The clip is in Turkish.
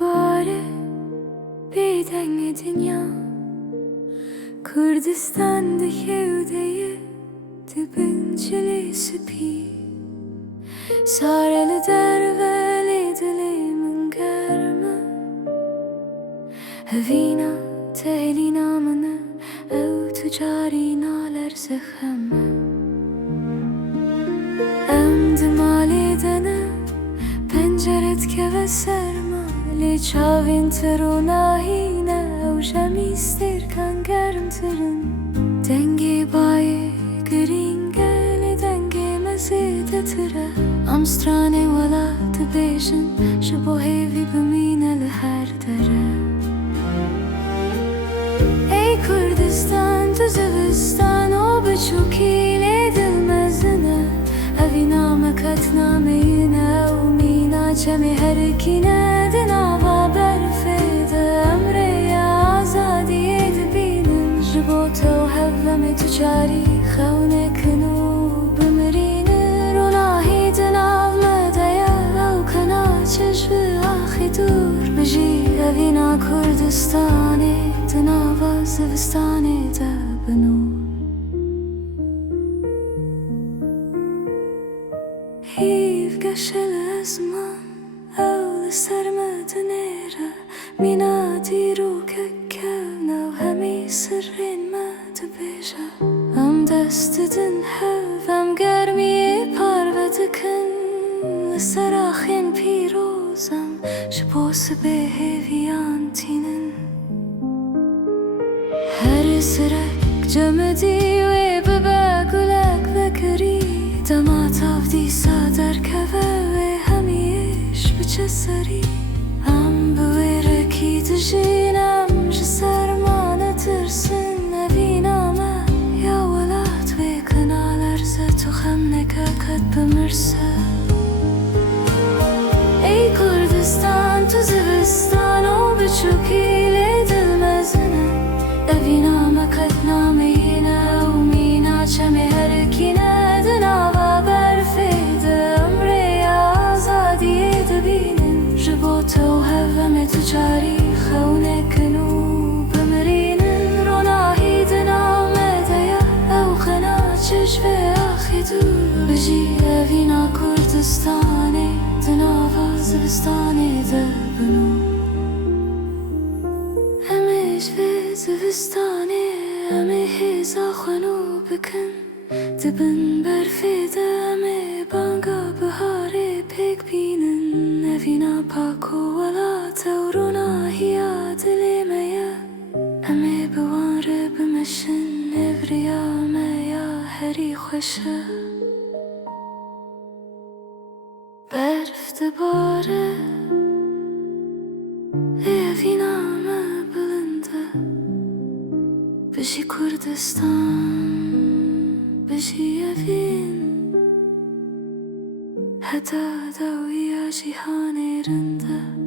bari bir denge dünya. Kurdistan Yehudiye dibin çili süpi Sareli derveli dili min germe Havina tehli namını ev tücari naler zehemme Emdi dene penceret keve serma Li çavin terunahine ev jemistir kan germtirin Dengi bayi gringe dengi mezide tire Amstrane wala tebejin Şibo hevi bimine li her dere Ey Kurdistan tu zivistan O biçukiyle dilmezine Evina mekatname yine O mina çemi herikine Dinava berfede emre azadiye dibinin Jiboto hevvemi tücari Xevne kinu bimrinin Runahi dinav medaya Ev kana çeşvi ahi dur Biji evina Kurdistani Dinava zivistani de binu Hiv geşel ezman Ev sermedi nere Mina diru kekkevne Hemi sirrin med beja Em destidin hev Em germiye parvedikin Seraxin pirozem Jibos beheviyan tinin Her sirek cemedi ve bebe gülek vekeri Damat avdisa derkeve ve hemiyeş biçe seri Em büvereki dijinem Jisermane tirsin eviname Ya velat ve kanalerze Tuxem nekeket bimirse Ey Kurdistan tu zivistan O biçukiyle dilmezine Evina meketname yine O mina çemi herikine Dinava berfede emre azadiye dibinin Jiboto hevveme tücari Xevne kinu bimrinin Runahi dinav medaya Ev xena çeşve ahi dur Biji evina Kurdistani Dinava zivistani de binu Emeş ve zivistani Eme heza xenu bikin Dibin berfede eme banga bihare pek binin Evina pako wala tevruna hiya dilemeye Eme bivanre bimeşin evriya meya heri xoşe Berf dibare Evina me bilinde Biji Kurdistan Biji evin Heda dawiya cihan erinde